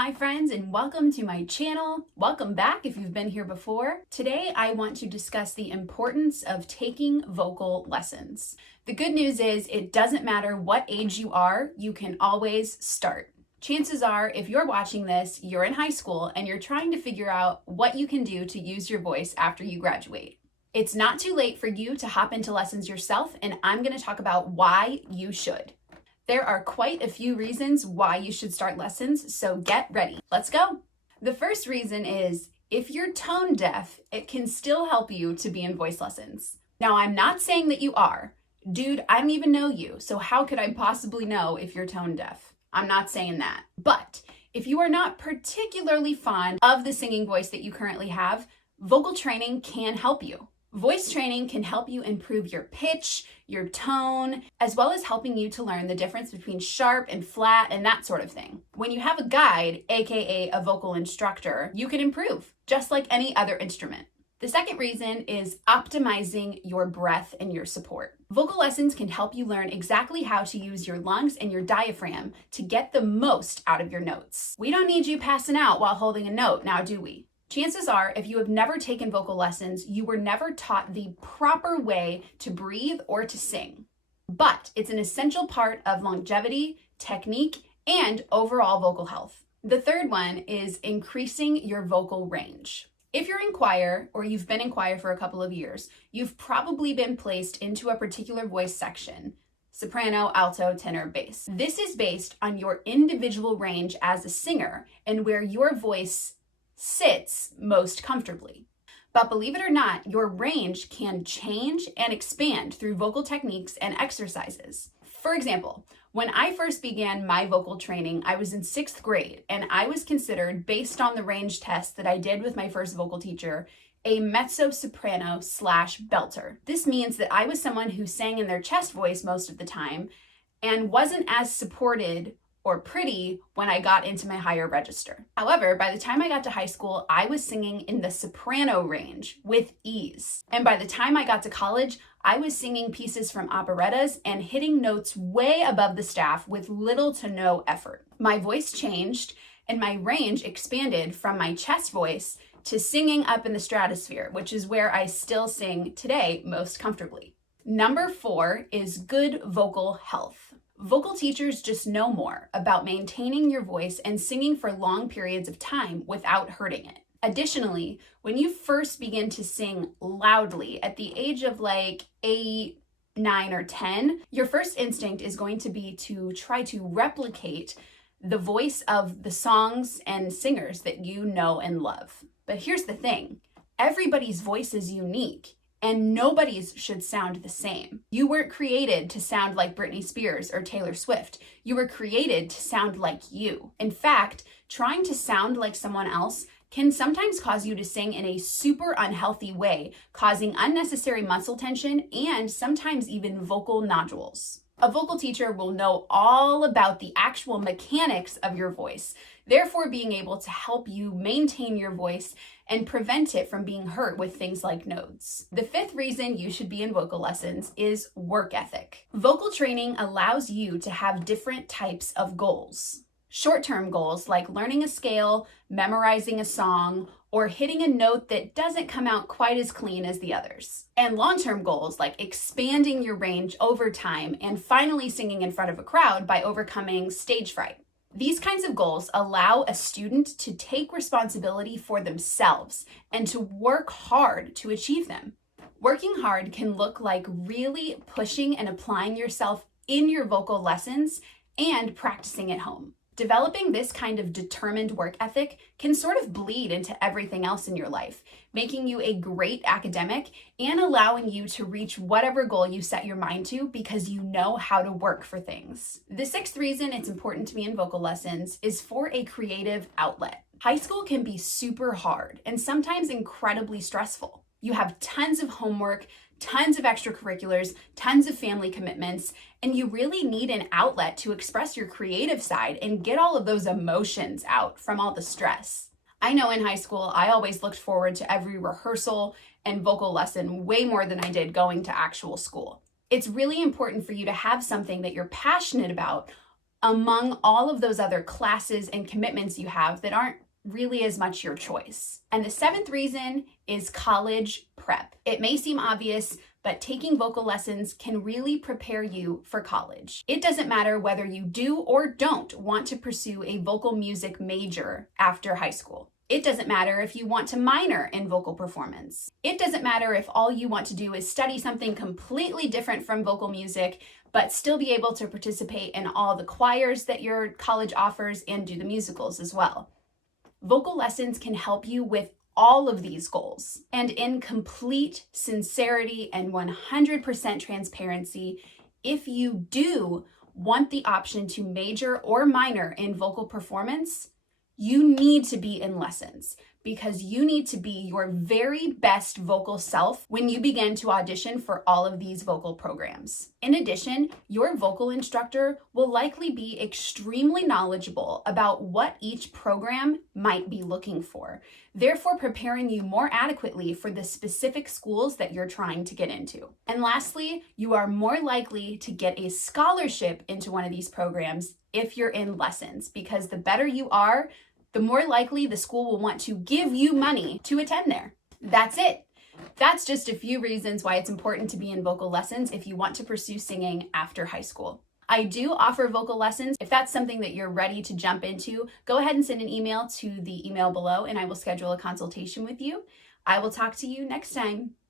Hi friends, and welcome to my channel. Welcome back if you've been here before. Today I want to discuss the importance of taking vocal lessons. The good news is it doesn't matter what age you are, you can always start. Chances are, if you're watching this, you're in high school and you're trying to figure out what you can do to use your voice after you graduate. It's not too late for you to hop into lessons yourself, and I'm going to talk about why you should. There are quite a few reasons why you should start lessons, so get ready. Let's go. The first reason is if you're tone deaf, it can still help you to be in voice lessons. Now, I'm not saying that you are. Dude, I don't even know you, so how could I possibly know if you're tone deaf? I'm not saying that. But if you are not particularly fond of the singing voice that you currently have, vocal training can help you. Voice training can help you improve your pitch, your tone, as well as helping you to learn the difference between sharp and flat and that sort of thing. When you have a guide, aka a vocal instructor, you can improve, just like any other instrument. The second reason is optimizing your breath and your support. Vocal lessons can help you learn exactly how to use your lungs and your diaphragm to get the most out of your notes. We don't need you passing out while holding a note, now do we? Chances are, if you have never taken vocal lessons, you were never taught the proper way to breathe or to sing. But it's an essential part of longevity, technique, and overall vocal health. The third one is increasing your vocal range. If you're in choir, or you've been in choir for a couple of years, you've probably been placed into a particular voice section: soprano, alto, tenor, bass. This is based on your individual range as a singer and where your voice sits most comfortably. But believe it or not, your range can change and expand through vocal techniques and exercises. For example, when I first began my vocal training, I was in 6th grade, and I was considered, based on the range test that I did with my first vocal teacher, a mezzo-soprano / belter. This means that I was someone who sang in their chest voice most of the time and wasn't as supported or pretty when I got into my higher register. However, by the time I got to high school, I was singing in the soprano range with ease. And by the time I got to college, I was singing pieces from operettas and hitting notes way above the staff with little to no effort. My voice changed and my range expanded from my chest voice to singing up in the stratosphere, which is where I still sing today most comfortably. Number 4 is good vocal health. Vocal teachers just know more about maintaining your voice and singing for long periods of time without hurting it. Additionally, when you first begin to sing loudly at the age of like 8, 9, or 10, your first instinct is going to be to try to replicate the voice of the songs and singers that you know and love. But here's the thing, everybody's voice is unique, and nobody's should sound the same. You weren't created to sound like Britney Spears or Taylor Swift. You were created to sound like you. In fact, trying to sound like someone else can sometimes cause you to sing in a super unhealthy way, causing unnecessary muscle tension and sometimes even vocal nodules. A vocal teacher will know all about the actual mechanics of your voice, therefore being able to help you maintain your voice and prevent it from being hurt with things like nodes. The 5th reason you should be in vocal lessons is work ethic. Vocal training allows you to have different types of goals. Short-term goals like learning a scale, memorizing a song, or hitting a note that doesn't come out quite as clean as the others. And long-term goals like expanding your range over time and finally singing in front of a crowd by overcoming stage fright. These kinds of goals allow a student to take responsibility for themselves and to work hard to achieve them. Working hard can look like really pushing and applying yourself in your vocal lessons and practicing at home. Developing this kind of determined work ethic can sort of bleed into everything else in your life, making you a great academic and allowing you to reach whatever goal you set your mind to because you know how to work for things. The 6th reason it's important to be in vocal lessons is for a creative outlet. High school can be super hard and sometimes incredibly stressful. You have tons of homework, tons of extracurriculars, tons of family commitments, and you really need an outlet to express your creative side and get all of those emotions out from all the stress. I know in high school, I always looked forward to every rehearsal and vocal lesson way more than I did going to actual school. It's really important for you to have something that you're passionate about among all of those other classes and commitments you have that aren't really as much your choice. And the seventh reason is college prep. It may seem obvious, but taking vocal lessons can really prepare you for college. It doesn't matter whether you do or don't want to pursue a vocal music major after high school. It doesn't matter if you want to minor in vocal performance. It doesn't matter if all you want to do is study something completely different from vocal music, but still be able to participate in all the choirs that your college offers and do the musicals as well. Vocal lessons can help you with all of these goals. And in complete sincerity and 100% transparency, if you do want the option to major or minor in vocal performance, you need to be in lessons because you need to be your very best vocal self when you begin to audition for all of these vocal programs. In addition, your vocal instructor will likely be extremely knowledgeable about what each program might be looking for, therefore preparing you more adequately for the specific schools that you're trying to get into. And lastly, you are more likely to get a scholarship into one of these programs if you're in lessons, because the better you are, the more likely the school will want to give you money to attend there. That's it. That's just a few reasons why it's important to be in vocal lessons if you want to pursue singing after high school. I do offer vocal lessons. If that's something that you're ready to jump into, go ahead and send an email to the email below and I will schedule a consultation with you. I will talk to you next time.